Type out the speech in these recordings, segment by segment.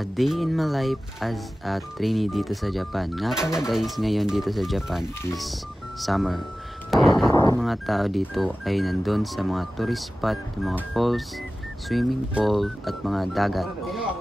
A day in my life as a trainee dito sa Japan. Nga pala guys, ngayon dito sa Japan is summer. Kaya lahat ng mga tao dito ay nandun sa mga tourist spot, mga falls, swimming pool at mga dagat.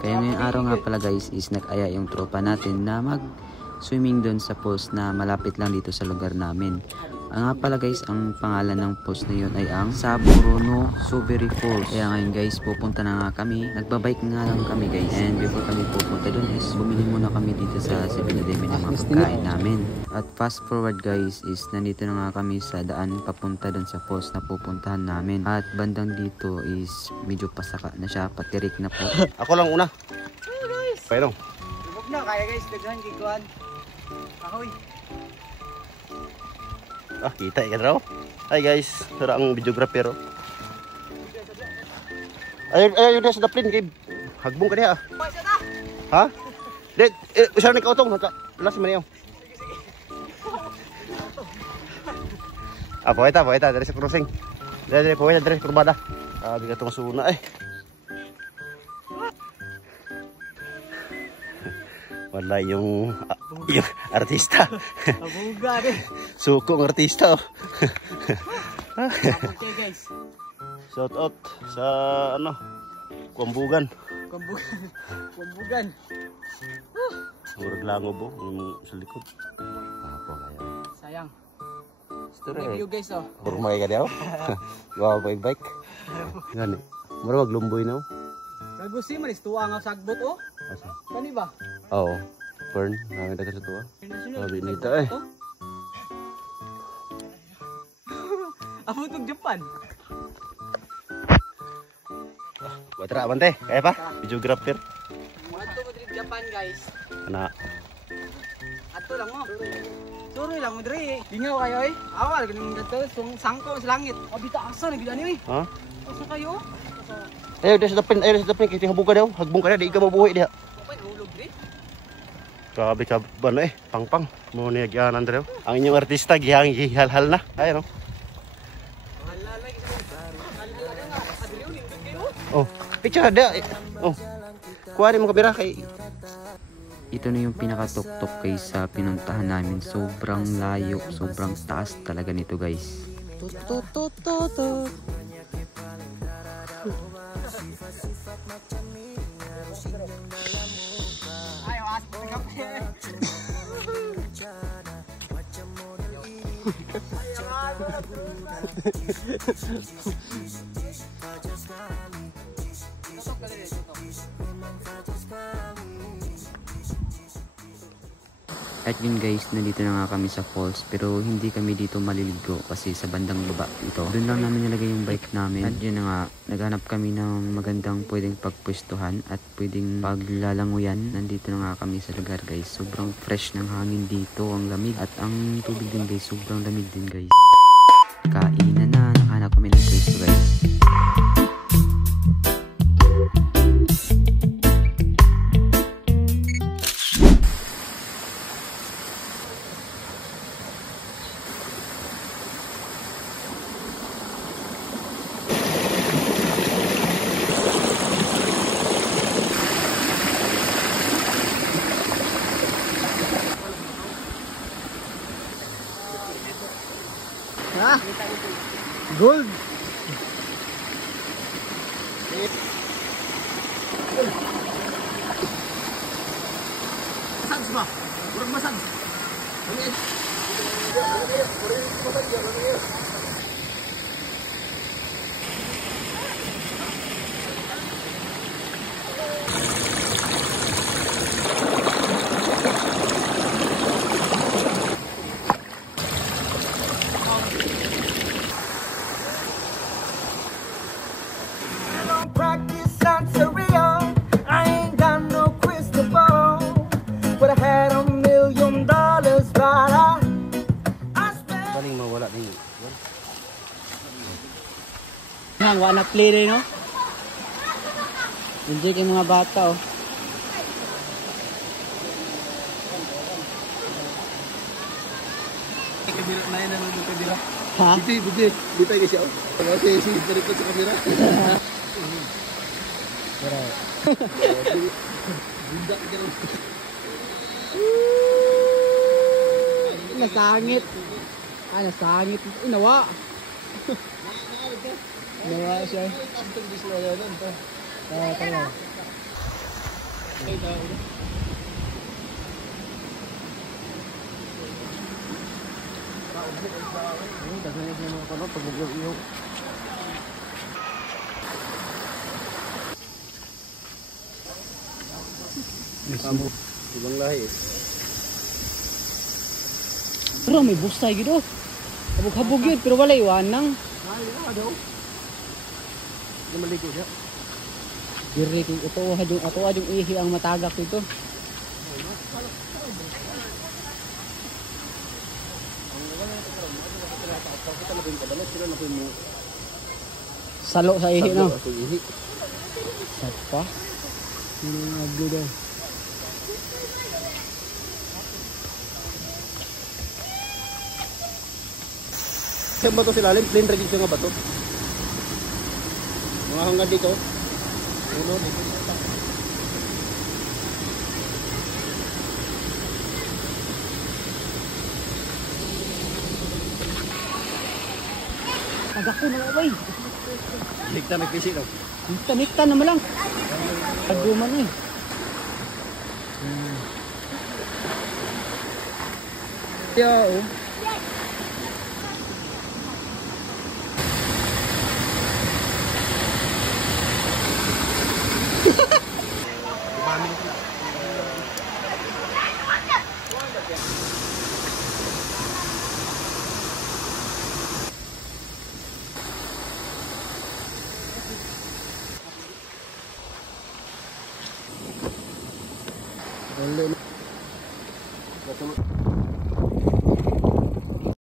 Kaya ngayong araw nga pala guys is nag-aya yung tropa natin na mag-swimming doon sa falls na malapit lang dito sa lugar namin. Nga pala guys, ang pangalan ng falls na yun ay ang Saburo no Suberi Falls. Kaya ngayon guys, pupunta na nga kami. Nagbabike nga lang kami guys. And before kami pupunta doon is bumili muna kami dito sa 7-Eleven ng mga pagkain namin. At fast forward guys is nandito na nga kami sa daan papunta doon sa falls na pupuntahan namin. At bandang dito is medyo pasaka na siya, patirik na po. Ako lang una. Oh guys. Pero Lubog na kaya guys, daghan giguan. Ahoy. kita ikan raw. Hi guys, sara ang videographer. Ayo dia sa daplin kay hagbong ka diha. Pasa ta. Ha? Dek, usah ni kautong last man niyo. Apa eta dari sa crossing. Dari poeta dari kurbada. Bigat tong suna Wala yung artista. Abuga deh. Suko ng artista. Okay guys. Shout out sa Kuambugan. Kumbugan. Murag langob yung sa likod. Apa kaya? Sayang. Story. Review guys oh. Burmay ka daw. Gawa bike. Gani. Murag maglumboy na. Kagusi man is tuwa nga sagbot oh. Asa? Kani ba? Oo. Fern, namin taga sa tuwa. Sabi nito Amo tong Japan. Batra bante, kaya pa? Videographer. Ato mo diri Japan guys. Kana. Ato lang mo. Suroy lang mo diri. Lingaw kayo eh. Awal ganun dito sangko sa langit. Abita asa na gid ani eh. Ha? Asa kayo? Ayo sa dapin kay hagbong ka daw. Hagbong ka na di ka mabuhi diha. Kapay hulog diri. Grabe ka ba no pangpang. Mo ni gyanan daw. Ang inyong artista gihang gihalhal na. Ayo no. Oh, picture ada. Oh. Kuha mo kamera kay. Ito na yung pinakatuktok kay sa pinuntahan namin. Sobrang layo, sobrang taas talaga nito guys. Ayo aspo kape. At yun guys, nandito na nga kami sa falls pero hindi kami dito maliligo kasi sa bandang baba ito. Doon lang namin nilagay yung bike namin. At yun na nga, naghanap kami ng magandang pwedeng pagpwestuhan at pwedeng paglalanguyan. Nandito na nga kami sa lugar guys. Sobrang fresh ng hangin dito, ang lamig. At ang tubig din guys, sobrang lamig din guys. Kainan na, nakahanap kami ng pwesto guys. Ha? Gold. Massage ba? Kurang massage. Wala na play rin, no? Enjoy yung mga bata, oh. Kabila na yun naman yung kabila. Ha? Buti. Buti kasi ako. Kasi sinipari ko sa kamera. Nasangit. Nasangit. Inawa. Inawa siya. Kaya. Ibang lahi eh. Pero may busay gitu. Habog-habog yun pero wala iwanang. Hindi maligo siya. Diri kung ito adyung ihi ang matagak dito. Salo sa ihi no. Sapa. Ini ngabdi daw. Sa bato sila lalim, plain raging nga bato. Mga hanggang dito. Ulo dito. Tagak ko na bay. Higta nagpisi no. Nikta naman lang. Aguman eh. Yo. Boleh.